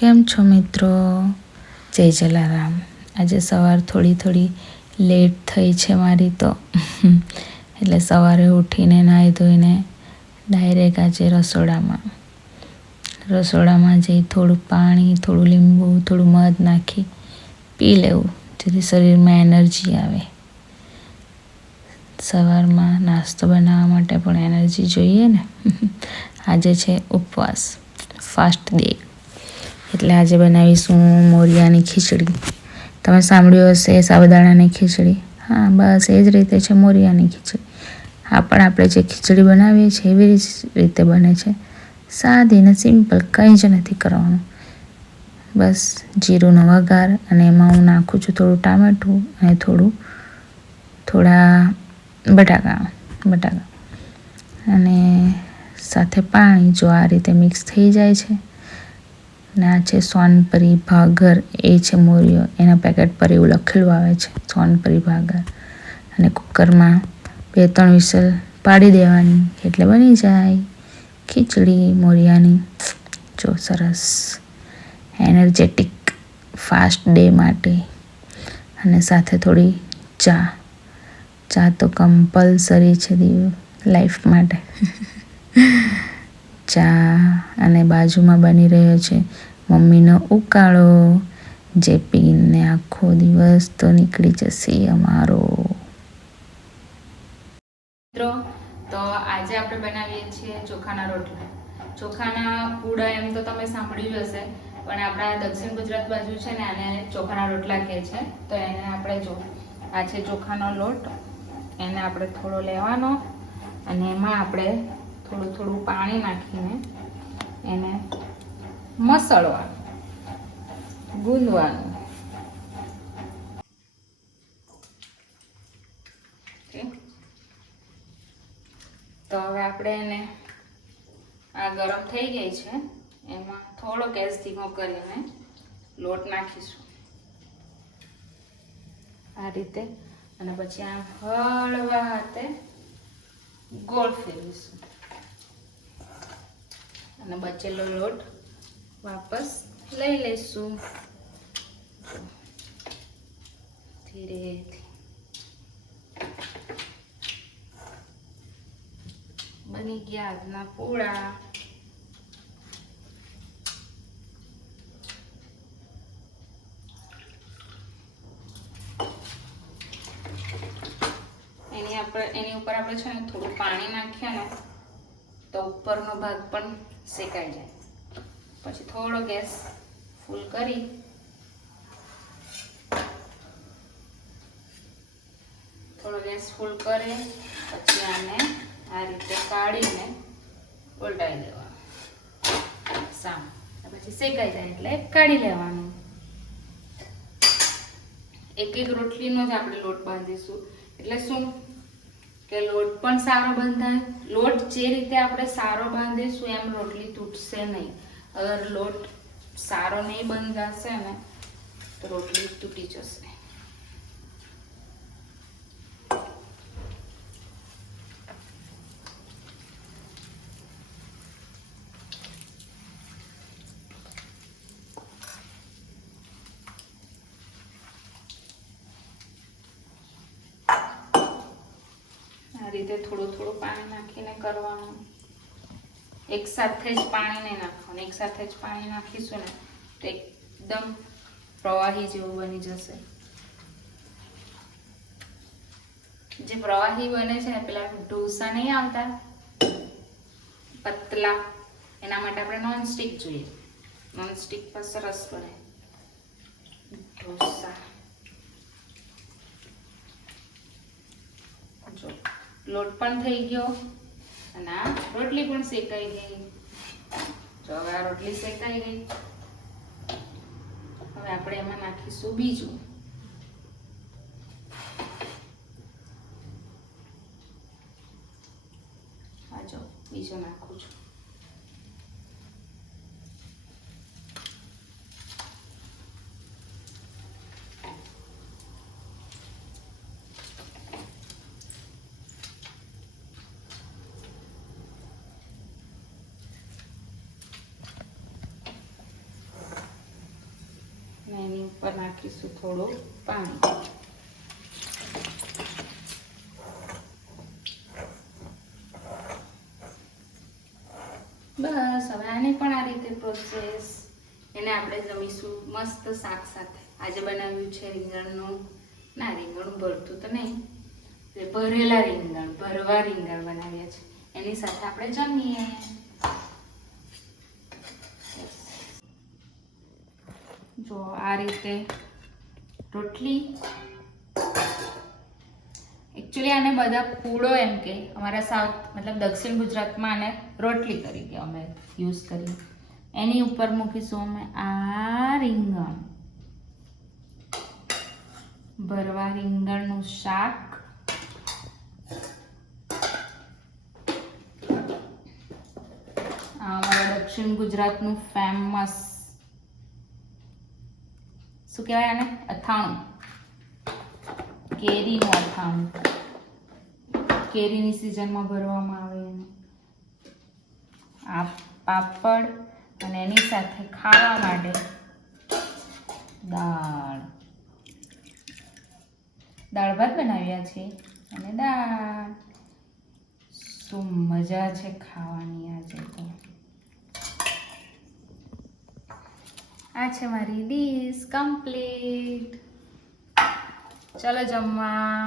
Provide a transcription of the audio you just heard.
કેમ છો મિત્રો? જય જલારામ. આજે સવાર થોડી લેટ થઈ છે મારી તો એટલે સવારે ઉઠીને નાહી ધોઈને ડાયરેક્ટ આજે રસોડામાં જઈ થોડું પાણી, થોડું લીંબુ, થોડું મધ નાખી પી લેવું જેથી શરીરમાં એનર્જી આવે. સવારમાં નાસ્તો બનાવવા માટે પણ એનર્જી જોઈએ ને. આજે છે ઉપવાસ, ફાસ્ટ ડે, એટલે આજે બનાવીશું મોરિયાની ખીચડી. તમે સાંભળ્યું હશે સાબુદાણાની ખીચડી. હા, બસ એ જ રીતે છે મોરિયાની ખીચડી. આ પણ આપણે જે ખીચડી બનાવીએ છીએ એવી જ રીતે બને છે, સાદી ને સિમ્પલ, કંઈ જ નથી કરવાનું. બસ જીરુંનો વઘાર, અને એમાં હું નાખું છું થોડું ટામેટું અને થોડા બટાકા અને સાથે પાણી. જો આ રીતે મિક્સ થઈ જાય છે. ને આ છે સોનપરી ભાગર, એ છે મોરિયો, એના પેકેટ પર એવું લખેલું આવે છે સોનપરી ભાગર. અને કુકરમાં 2-3 વિસલ પાડી દેવાની એટલે બની જાય ખીચડી મોરિયાની. જો સરસ એનર્જેટિક ફાસ્ટ ડે માટે. અને સાથે થોડી ચા તો કમ્પલસરી છે લાઈફ માટે. ચા અને બાજુમાં બની રહ્યો છે મમ્મીનો ઉકાળો, જે પીને આખો દિવસ તો નીકળી જશે અમારો. મિત્રો, તો આજે આપણે બનાવીએ છીએ ચોખાના રોટલા. ચોખાના પૂડા એમ તો તમે સાંભળ્યું હશે, પણ આપણા દક્ષિણ ગુજરાત બાજુ છે ને આને ચોખાના રોટલા કહે છે. તો એને આપણે જો આ છે ચોખાનો લોટ, એને આપણે થોડો લેવાનો અને એમાં આપણે થોડું પાણી નાખીને એને મસળવાનું, ગૂંદવાનું. તો હવે આપણે એને આ ગરમ થઈ ગઈ છે, એમાં થોડો ગેસ ધીમો કરીને લોટ નાખીશું આ રીતે. અને પછી આ હળવા હાથે ગોળ ફેરવીશું અને બચેલો લોટ વાપસ લઈ લઈશું ધીરેથી. બની ગયા આજના પૂળા. એની ઉપર આપણે છે ને થોડું પાણી નાખીએ ને તો ઉપરનો ભાગ પણ શેકાઈ જાય. પછી થોડો ગેસ ફૂલ કરી પછી આને આ રીતે કાઢીને ઉલટાવી દેવાનું સામ. પછી શેકાઈ જાય એટલે કાઢી લેવાનું. એક રોટલીનો જ આપણે લોટ બાંધીશું, એટલે શું કે લોટ પણ સારો બંધાય. લોટ જે રીતે આપણે સારો બાંધીશું એમ રોટલી તૂટશે નહીં. અગર લોટ સારો નહીં બંધાશે ને તો રોટલી તૂટી જશે. આ રીતે થોડું પાણી નાખીને કરવાનું. એક સાથે જ પાણી નહીં નાખવાનું. એક સાથે જ પાણી નાખીશું ને તો એકદમ પ્રવાહી જેવું બની જશે. જે પ્રવાહી બને છે ને, પેલા ઢોસા નહીં આવતા પતલા, એના માટે આપણે નોનસ્ટિક જોઈએ. નોનસ્ટિક પર સરસ બને ઢોસા. જો લોટ પણ થઈ ગયો અને આ રોટલી પણ શેકાઈ ગઈ. જો હવે આ રોટલી શેકાઈ ગઈ. હવે આપણે એમાં નાખીશું બીજું. આ જો બીજું નાખું છું. ઉપર નાખીશું થોડું પાણી. બસ હવે આની પણ આ રીતે પ્રોસેસ. એને આપણે જમીશું મસ્ત શાક સાથે. આજે બનાવ્યું છે રીંગણનું, ના રીંગણનું ભરતું તો નહીં, ભરેલા રીંગણ, ભરવા રીંગણ બનાવ્યા છે. એની સાથે આપણે જમીએ. જો આ રીતે રોટલી. એકચ્યુઅલી આને બધા પૂડો એમ કે, અમારા સાઉથ મતલબ દક્ષિણ ગુજરાતમાં આને રોટલી તરીકે અમે યુઝ કરીએ. એની ઉપર મૂકીશું અમે આ રીંગણ, ભરવા રીંગણનું શાક. અમારા દક્ષિણ ગુજરાતનું ફેમસ શું કહેવાય આને, અથાણું, કેરીનું અથાણું. કેરીની સિઝનમાં ભરવામાં આવે એનું. આ પાપડ અને એની સાથે ખાવા માટે દાળ ભાત બનાવ્યા છે અને દાળ. શું મજા છે ખાવાની આજે તો. આ છે મારી ડીશ કમ્પ્લીટ. ચલો જમવા.